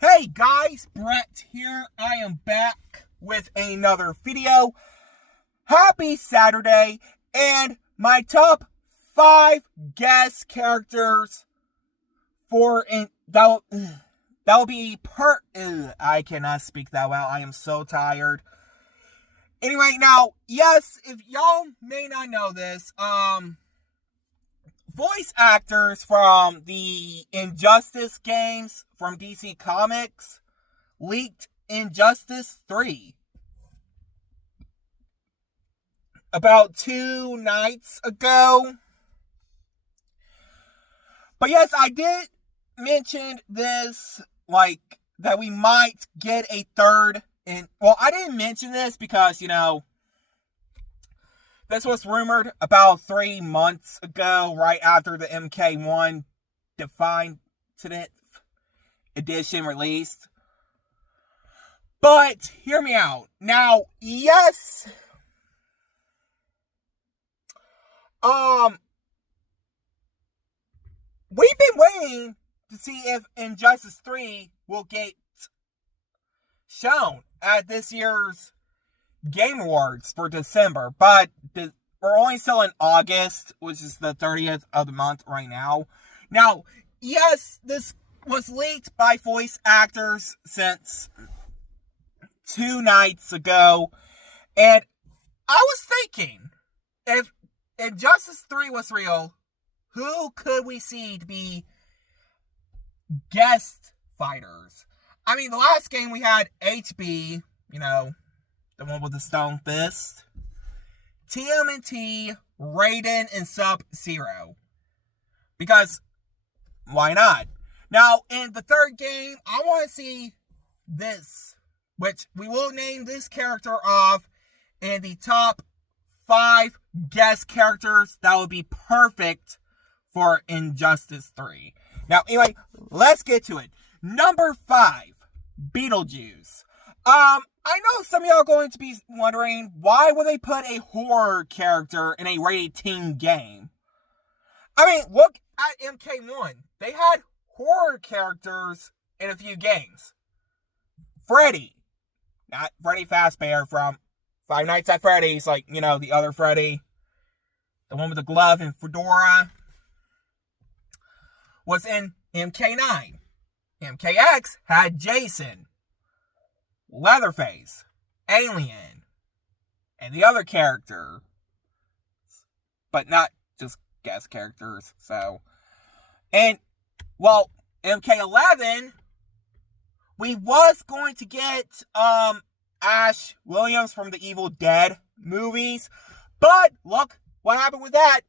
Hey guys, Brett here. I am back with another video. Happy Saturday, and my top 5 guest characters for that'll be I cannot speak that well. I am so tired. Anyway, now, yes, if y'all may not know this, voice actors from the Injustice games from DC Comics leaked Injustice 3 about 2 nights ago. But yes, I did mention this, that we might get a third. Well, I didn't mention this because, this was rumored about 3 months ago, right after the MK1 Definitive Edition released. But, hear me out. Now, yes, we've been waiting to see if Injustice 3 will get shown at this year's Game Awards for December, but we're only still in August, which is the 30th of the month right now. Now, yes, this was leaked by voice actors since 2 nights ago, and I was thinking, if Injustice 3 was real, who could we see to be guest fighters? I mean, the last game we had HB, the one with the stone fist, TMNT, Raiden, and Sub-Zero. Because, why not? Now, in the third game, I want to see this, which we will name this character off in the top 5 guest characters that would be perfect for Injustice 3. Now, anyway, let's get to it. Number 5, Beetlejuice. I know some of y'all are going to be wondering, why would they put a horror character in a rated teen game? I mean, look at MK1. They had horror characters in a few games. Freddy. Not Freddy Fazbear from Five Nights at Freddy's, the other Freddy. The one with the glove and fedora. Was in MK9. MKX had Jason, Leatherface, Alien, and the other character, but not just guest characters. MK11, we was going to get Ash Williams from the Evil Dead movies, but look what happened with that.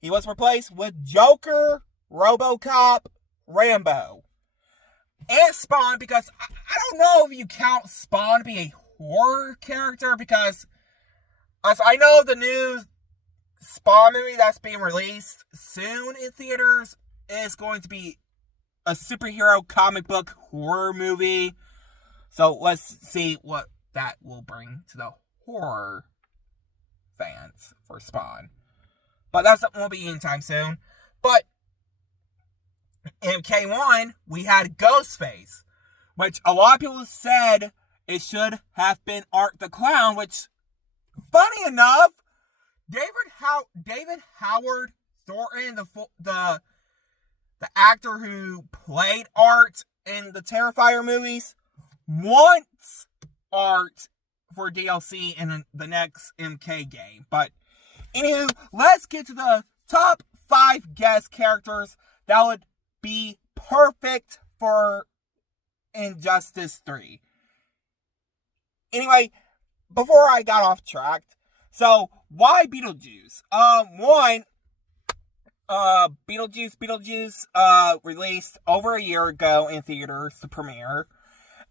He was replaced with Joker, RoboCop, Rambo, and Spawn, because I don't know if you count Spawn to be a horror character, because as I know, the new Spawn movie that's being released soon in theaters is going to be a superhero comic book horror movie. So let's see what that will bring to the horror fans for Spawn. But that won't be anytime soon. But in MK1, we had Ghostface, which a lot of people said it should have been Art the Clown, which, funny enough, David Howard Thornton, the actor who played Art in the Terrifier movies, wants Art for DLC in the next MK game. But anywho, let's get to the top 5 guest characters that would be perfect for Injustice 3. Anyway, before I got off track, so why Beetlejuice? Beetlejuice released over a year ago in theaters, the premiere.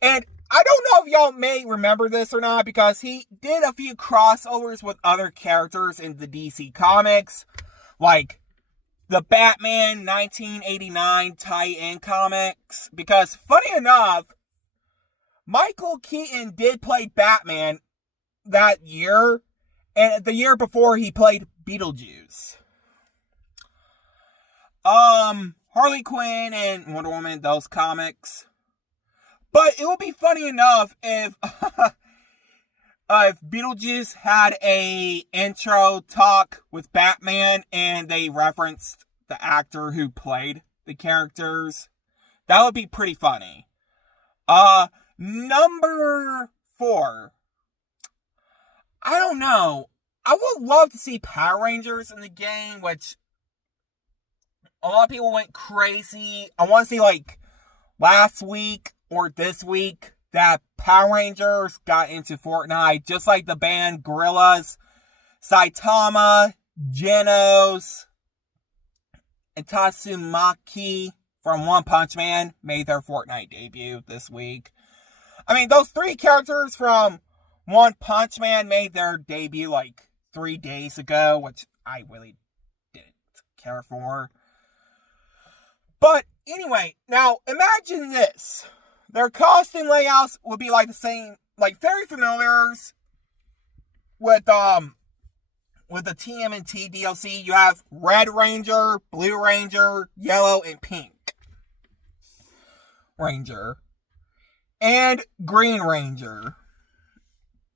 And I don't know if y'all may remember this or not, because he did a few crossovers with other characters in the DC Comics, like the Batman 1989 tie-in comics. Because, funny enough, Michael Keaton did play Batman that year, and the year before he played Beetlejuice. Harley Quinn and Wonder Woman, those comics. But it would be funny enough if if Beetlejuice had a intro talk with Batman and they referenced the actor who played the characters. That would be pretty funny. Number 4. I don't know. I would love to see Power Rangers in the game, which a lot of people went crazy. I want to see, like, last week or this week that Power Rangers got into Fortnite, just like the band Gorillaz, Saitama, Genos, and Tatsumaki from One Punch Man made their Fortnite debut this week. I mean, those 3 characters from One Punch Man made their debut like 3 days ago, which I really didn't care for. But anyway, now imagine this. Their costume layouts would be like the same, like very familiar with the TMNT DLC. You have Red Ranger, Blue Ranger, Yellow, and Pink Ranger. And Green Ranger.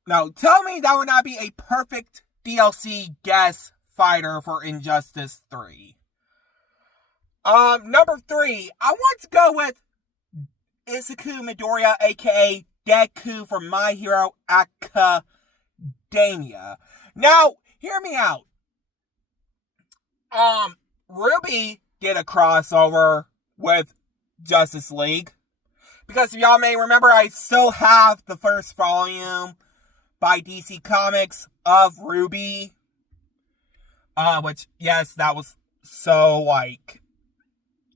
Now, tell me that would not be a perfect DLC guest fighter for Injustice 3. Number 3, I want to go with Izuku Midoriya, aka Deku from My Hero Academia. Now, hear me out. RWBY did a crossover with Justice League. Because if y'all may remember, I still have the first volume by DC Comics of RWBY. Which, yes, that was so, like,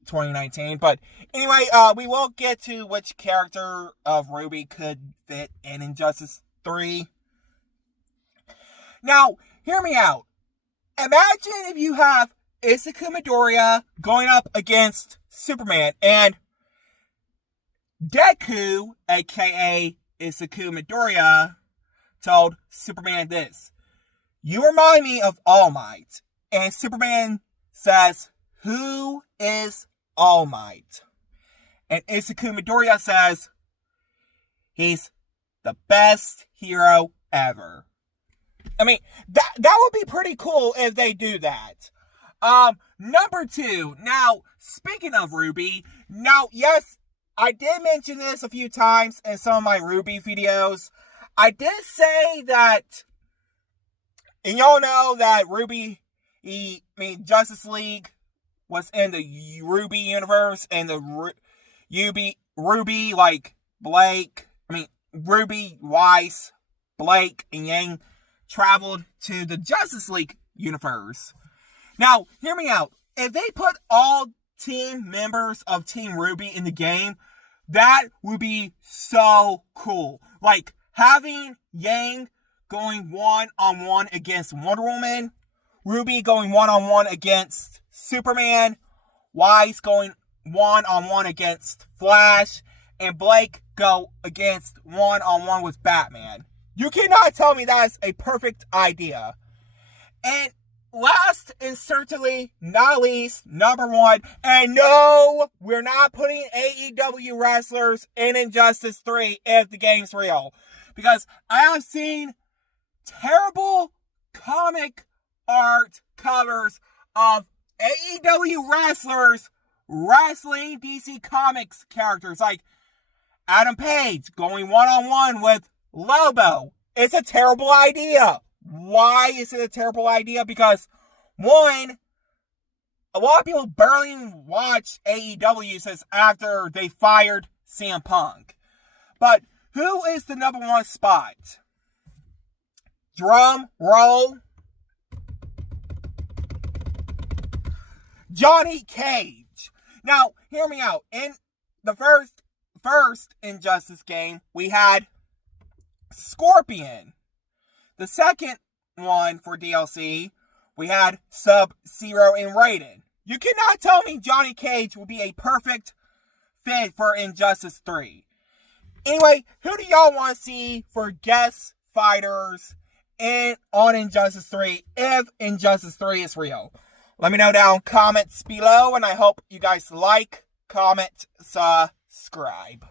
2019. But anyway, we will get to which character of RWBY could fit in Injustice 3. Now, hear me out. Imagine if you have Izuku Midoriya going up against Superman, and Deku, aka Izuku Midoriya, told Superman this: "You remind me of All Might." And Superman says, "Who is All Might?" And Izuku Midoriya says, "He's the best hero ever." I mean, that would be pretty cool if they do that. Number 2. Now, speaking of RWBY, now, yes, I did mention this a few times in some of my RWBY videos. I did say that, and y'all know that Justice League was in the RWBY universe, and the RWBY, like, RWBY, Weiss, Blake, and Yang traveled to the Justice League universe. Now, hear me out. If they put all team members of Team RWBY in the game, that would be so cool. Like, having Yang going one-on-one against Wonder Woman, RWBY going one-on-one against Superman, Weiss going one-on-one against Flash, and Blake go against one-on-one with Batman. You cannot tell me that is a perfect idea. And last and certainly not least, number 1, and no, we're not putting AEW wrestlers in Injustice 3 if the game's real. Because I have seen terrible comic art covers of AEW wrestlers wrestling DC Comics characters, like Adam Page going one-on-one with Lobo. It's a terrible idea. Why is it a terrible idea? Because, one, a lot of people barely watch AEW since after they fired CM Punk. But who is the number 1 spot? Drum roll. Johnny Cage. Now, hear me out. In the first Injustice game, we had Scorpion. The second one for DLC, we had Sub-Zero and Raiden. You cannot tell me Johnny Cage will be a perfect fit for Injustice 3. Anyway, who do y'all want to see for guest fighters on Injustice 3 if Injustice 3 is real? Let me know down in comments below, and I hope you guys like, comment, subscribe.